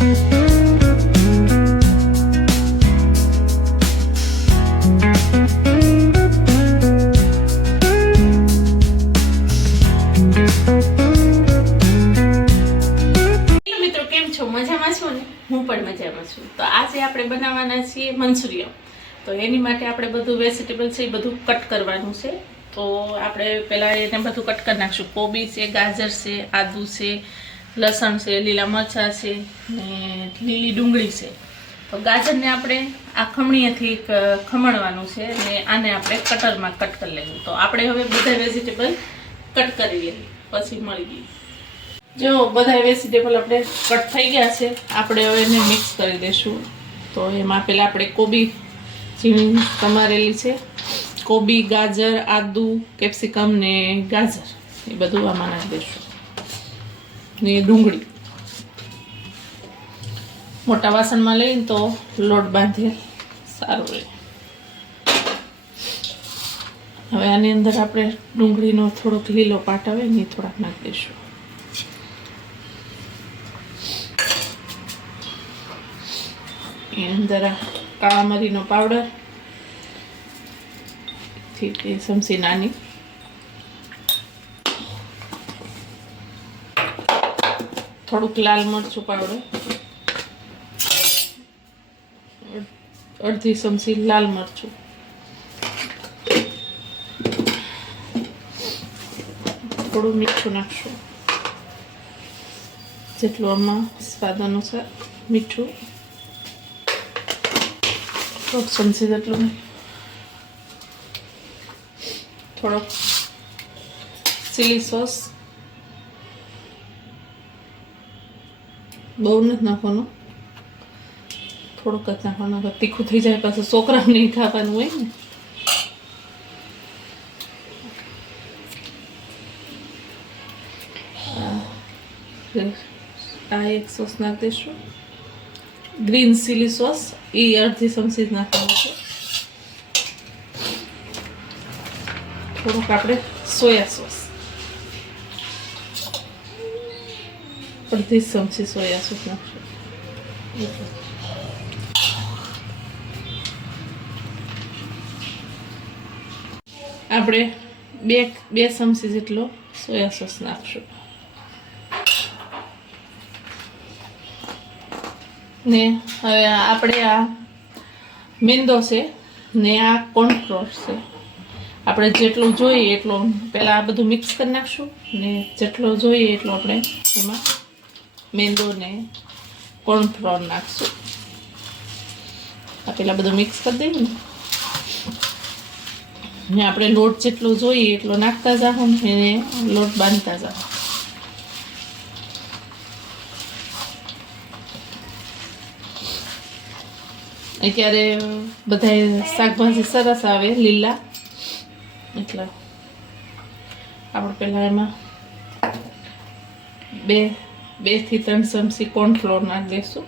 હું પણ મજામાં છું। તો આજે આપણે બનાવવાના છીએ મંચુરિયન। તો એની માટે આપણે બધું વેજીટેબલ છે એ બધું કટ કરવાનું છે। તો આપણે પહેલાં એને બધું કટ કરી નાખશું। કોબી છે, ગાજર છે, આદુ છે, લસણ છે, લીલા મરચાં છે ને લીલી ડુંગળી છે। તો ગાજરને આપણે આ ખમણીએથી ખમણવાનું છે ને આને આપણે કટરમાં કટ કરી લેવું। તો આપણે હવે બધા વેજીટેબલ કટ કરી લઈએ, પછી મળીએ। જો બધા વેજીટેબલ આપણે કટ થઈ ગયા છે, આપણે હવે એને મિક્સ કરી દઈશું। તો એમાં પહેલાં આપણે કોબી ઝીણી સમારેલી છે, કોબી, ગાજર, આદુ, કેપ્સિકમ ને ગાજર એ બધું આમાં નાખી દઈશું ને ડુંગળી મોટા વાસણમાં લઈને તો લોટ બાંધે સારું રહે। હવે આની અંદર આપણે ડુંગળીનો થોડોક લીલો પાટ આવે ને થોડાક નાખી દઈશું। એની અંદર કાળા મરીનો પાવડર 2 ચમચી નાની, થોડુંક લાલ મરચું પાવડર 1/2 ચમચી લાલ મરચું, થોડું મીઠું નાખશું જેટલું આમાં સ્વાદ અનુસાર મીઠું, 1 ચમચી જેટલું, થોડોક ચીલી સોસ, બહુ નથી નાખવાનું, થોડુંક જ નાખવાનું, તીખું થઈ જાય પાછું છોકરાને નહીં ખાવાનું હોય ને। આ એક સોસ નાખી દઈશું, ગ્રીન ચીલી સોસ એ 1/2 ચમચી જ નાખવાનું છે, થોડુંક આપણે સોયા સોસ 1/2 ચમચી સોયા સોસ નાખશું। આપણે બે ચમચી જેટલો સોયા સોસ નાખશું ને હવે આપણે આ મેંદો છે ને આ કોર્નફ્લોર છે, આપણે જેટલું જોઈએ એટલો પહેલાં આ બધું મિક્સ કરી નાખશું ને જેટલો જોઈએ એટલો આપણે એમાં મેંદો ને કોર્નફ્લોર નાખશું। આ પહેલાં બધું મિક્સ કરી દઈએ ને આપણે લોટ જેટલો જોઈએ એટલો નાખતા જાઓ ને એને લોટ બાંધતા જાઓ। અત્યારે બધા શાકભાજી સરસ આવે લીલા, એટલે આપણે પહેલાં એમાં 2 થી 3 ચમચી કોર્નફ્લોર નાખી દઈશું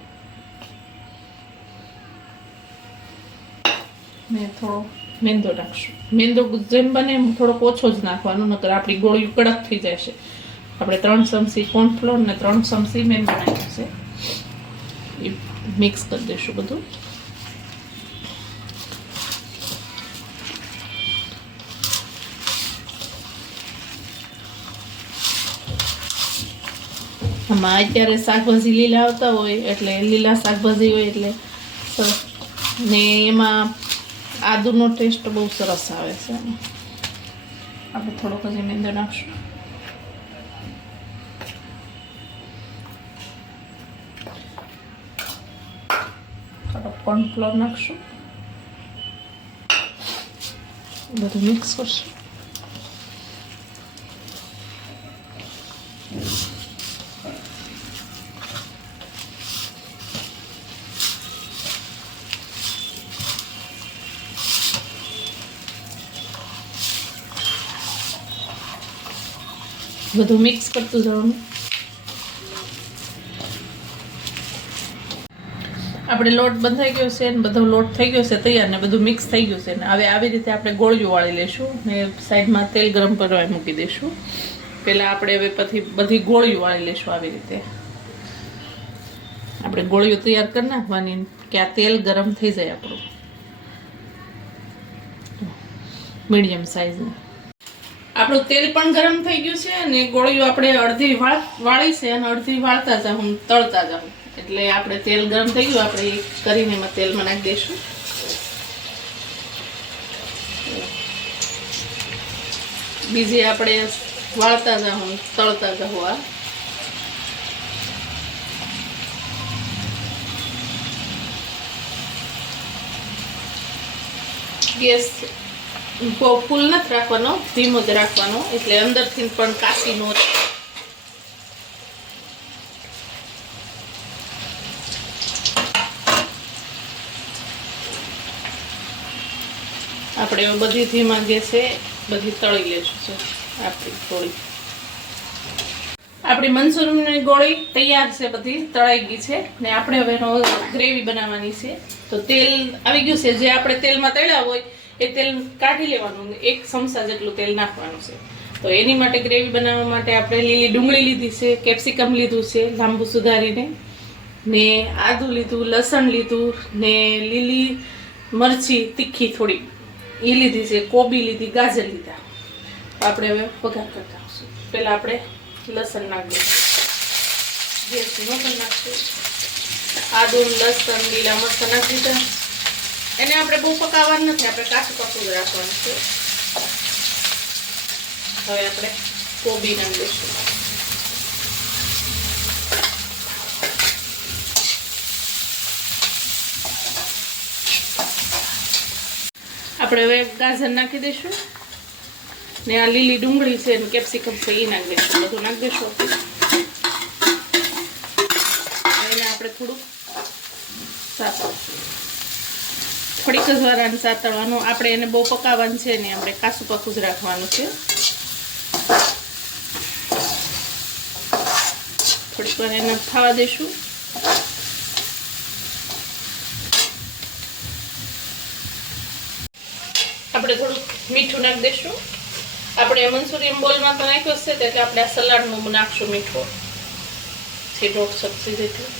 ને થોડો મેંદો નાખશું। મેંદો જેમ બને એમ થોડોક ઓછો જ નાખવાનો, નકર આપણી ગોળીઓ કડક થઈ જશે। આપણે 3 ચમચી કોર્નફ્લોર ને 3 ચમચી મેંદો નાખ્યો છે, એ મિક્સ કરી દઈશું બધું। આમાં અત્યારે શાકભાજી લીલા આવતા હોય એટલે લીલા શાકભાજી હોય એટલે સરસ, ને એમાં આદુનો ટેસ્ટ બહુ સરસ આવે છે। આપણે થોડોક હજી મેંદો નાખશું, થોડોક કોર્નફ્લોર નાખશું, બધું મિક્સ કરશું। બધું મિક્સ કરતું જવાનું। આપણે લોટ બંધાઈ ગયો છે ને બધો લોટ થઈ ગયો છે તૈયાર ને બધું મિક્સ થઈ ગયું છે ને હવે આવી રીતે આપણે ગોળીઓ વાળી લઈશું ને સાઈડમાં તેલ ગરમ કરવા મૂકી દઈશું। પહેલાં આપણે હવે પછી બધી ગોળીઓ વાળી લઈશું આવી રીતે। આપણે ગોળીઓ તૈયાર કરી નાખવાની કે આ તેલ ગરમ થઈ જાય આપણું મીડિયમ સાઈઝનું. આપણું તેલ પણ ગરમ થઈ ગયું છે અને ગોળીઓ આપણે અડધી વાળી છે અને અડધી વાળતા જાઉં તળતા જાઉં. એટલે આપણે તેલ ગરમ થઈ ગયું, આપણે એ કરીને એમાં તેલમાં નાખી દઈશું. બીજી આપણે વાળતા જાઉં તળતા જાઉં. આ ગેસ ફૂલ નથી રાખવાનો, ધીમો જ રાખવાનો, એટલે અંદરથી પણ કાશી નો રહે. આપણે બધી ધીમા ગેસે બધી તળી લેશું. આપણી મંચુરિયનની ગોળી તૈયાર છે, બધી તળાઈ ગઈ છે ને આપણે હવે એનો ગ્રેવી બનાવવાની છે. તો તેલ આવી ગયું છે. જે આપણે તેલમાં તળ્યા હોય એ તેલ કાઢી લેવાનું, 1 ચમચા જેટલું તેલ નાખવાનું છે. તો એની માટે ગ્રેવી બનાવવા માટે આપણે લીલી ડુંગળી લીધી છે, કેપ્સિકમ લીધું છે લાંબુ સુધારીને, ને આદું લીધું, લસણ લીધું, ને લીલી મરચી તીખી થોડી એ લીધી છે, કોબી લીધી, ગાજર લીધા. આપણે હવે વઘાર કરતા આવશું. પહેલાં આપણે લસણ નાખીએ, ગેસ ધીમો કરી નાખશું. આદું, લસણ, લીલા મરચાં નાખી દીધા. એને આપણે બહુ પકાવવાનું નથી, આપણે કાચું કાચું જ રાખવાનું છે. હવે આપણે કોબી નાખી દઈશું. આપણે હવે ગાજર નાખી દઈશું ને આ લીલી ડુંગળી છે ને કેપ્સિકમ છે એ નાખી દઈશું. બધું નાખી દઈશું. એને આપણે થોડુંક સાતળશું, થોડીક જ વાર આને સાતળવાનું. આપણે એને બહુ પકાવવાનું છે ને, આપણે કાચું પાકું જ રાખવાનું છે. થોડીક વાર એને થવા દઈશું. આપણે થોડું મીઠું નાખી દઈશું. આપણે મંચુરિયન બોલમાં તો નાખ્યું છે, એટલે આપણે આ સલાડમાં નાખશું મીઠું, 1.5 ચમચી જેટલું.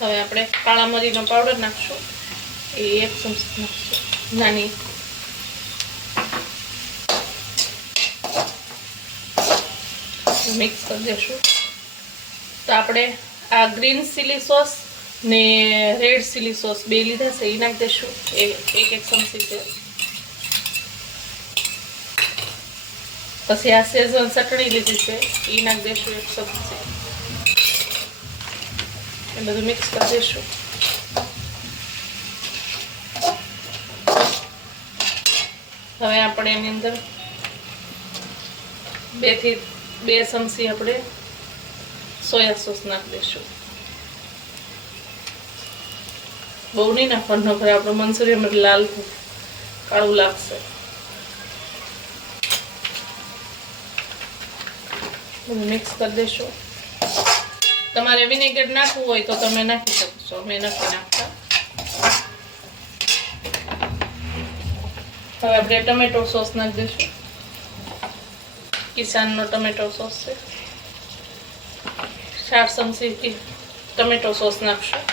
હવે આપણે કાળા મરીનો પાવડર નાખશું, એ 1 ચમચી નાખશું નાની. મિક્સ કરી દઈશું. તો આપણે આ ગ્રીન ચીલી સોસ ને રેડ ચીલી સોસ બે લીધા છે, એ નાખી દઈશું 1 ચમચી છે. પછી આ શેઝવાન ચટણી લીધી છે, એ નાખી દઈશું 1 ચમચી. એ બધું મિક્સ કરી દઈશું. હવે આપણે એની અંદર 2 થી 2 ચમચી આપણે સોયા સોસ નાખી દઈશું. બહુ નહીં નાખવાનું, નકર આપણું મંચુરિયન લાલ કાળું લાગશે. બધું મિક્સ કરી દઈશું. તમારે વિનેગર નાખવું હોય તો તમે નાખી શકો છો, મેં નથી નાખતા. હવે આપણે ટમેટો સોસ નાખી દઈશું. કિસાનનો ટમેટો સોસ છે, 4 ચમચી ટમેટો સોસ નાખશું.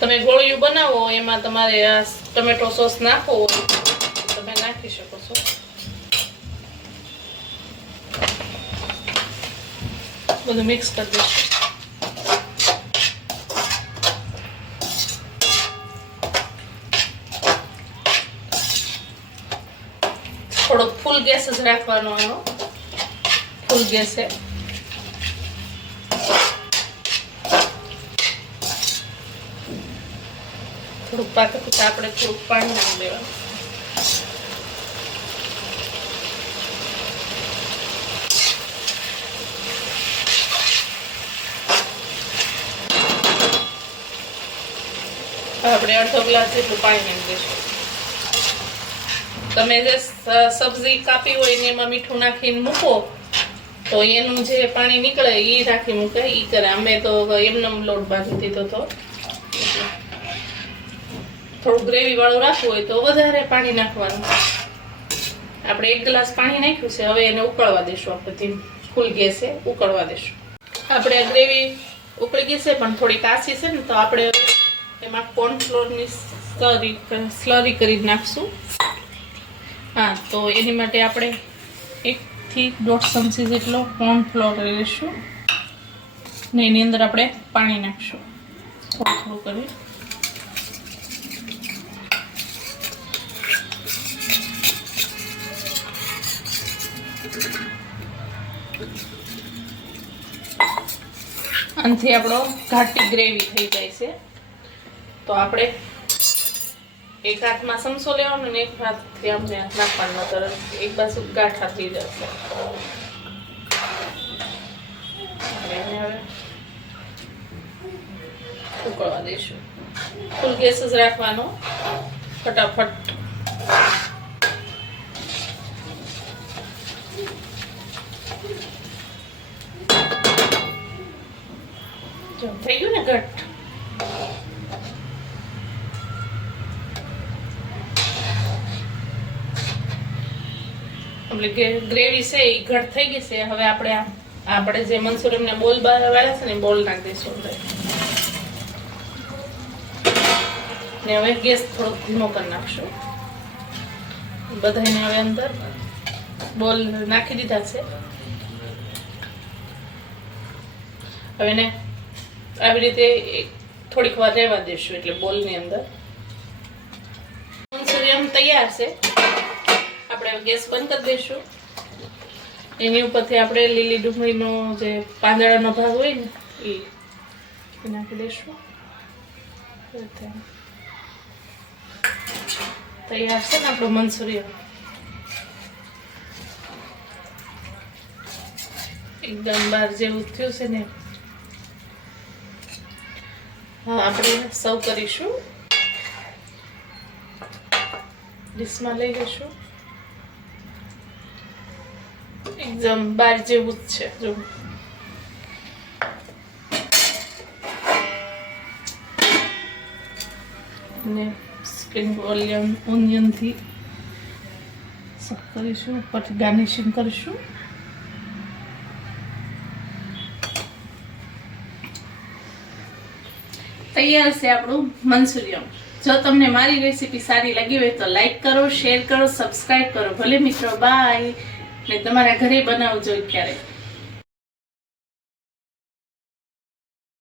તમે ગોળિયું બનાવો એમાં તમારે આ ટમેટો સોસ નાખવો હોય તમે નાખી શકો છો. બધું મિક્સ કરી દઈશું. થોડોક ફૂલ ગેસ જ રાખવાનો, આનો ફૂલ ગેસે. થોડુંક પાકે પછી આપણે થોડુંક પાણી નાખી દેવાનું. આપણે 1/2 ગ્લાસ જેટલું પાણી નાખી દઈશું. તમે જે સબ્જી કાપી હોય ને એમાં મીઠું નાખીને મૂકો તો એનું જે પાણી નીકળે એ રાખી મૂકે, એ કરે. અમે તો એમને લોટ બાંધી દીધો હતો. થોડું ગ્રેવી વાળું રાખવું હોય તો વધારે પાણી નાખવાનું. આપણે 1 ગ્લાસ પાણી નાખ્યું છે. હવે એને ઉકળવા દેશું. આપણે ફૂલ ગેસે ઉકળવા દેશું. આપણે ગ્રેવી ઉકળી ગઈ છે પણ થોડી કાચી છે ને, તો આપણે એમાં કોર્નફ્લોરની સ્લરી કરી નાખશું. હા, તો એની માટે આપણે 1 થી 1.5 ચમચી જેટલો કોર્નફ્લોર લઈશું ને એની અંદર આપણે પાણી નાખશું થોડું થોડું કરી. આનાથી આપણો ઘાટી ગ્રેવી થઈ જાય છે. તો આપણે એક હાથમાં સમસો લેવાનો ને એક હાથથી આમને નાખવાનો, તરત એક બાજુ ગાંઠા થઈ જશે. એને હવે ઉકળવા દઈશું. ફૂલ ગેસ જ રાખવાનો. ફટાફટ થઈ ગયું ને ઘટ. એટલે ગ્રેવી છે એ ઘટ થઈ ગઈ છે. હવે આપણે જે મંચુરિયન ને બોલ વાળા છે ને બોલ નાખી દઈશું અંદર. ને હવે ગેસ થોડો ધીમો કરી નાખશું. બધાને હવે અંદર બોલ નાખી દીધા છે. હવે એને આવી રીતે થોડીક વાર રહેવા દઈશું, એટલે બોલની અંદર. મંચુરિયન તૈયાર છે. આપણે ગેસ બંધ કરી દઈશું. એની ઉપરથી આપણે લીલી ડુંગળીનો જે પાંદડાનો ભાગ હોય ને એ નાખી દઈશું. તૈયાર છે ને આપણું મંચુરિયન. એકદમ બહાર જેવું થયું છે ને. હા, આપણે સર્વ કરીશું. ડીશમાં લઈ લઈશું. એકદમ બાર જેવું જ છે. જો ને સ્પ્રિંગ ઓનિયનથી સર્વ કરીશું. પછી ગાર્નિશિંગ કરીશું. તૈયાર છે આપણું મંચુરિયન. જો તમને મારી રેસીપી સારી લાગી હોય તો લાઈક કરો, શેર કરો, સબસ્ક્રાઇબ કરો. ભલે મિત્રો, બાય. ને તમારા ઘરે બનાવજો ક્યારેક.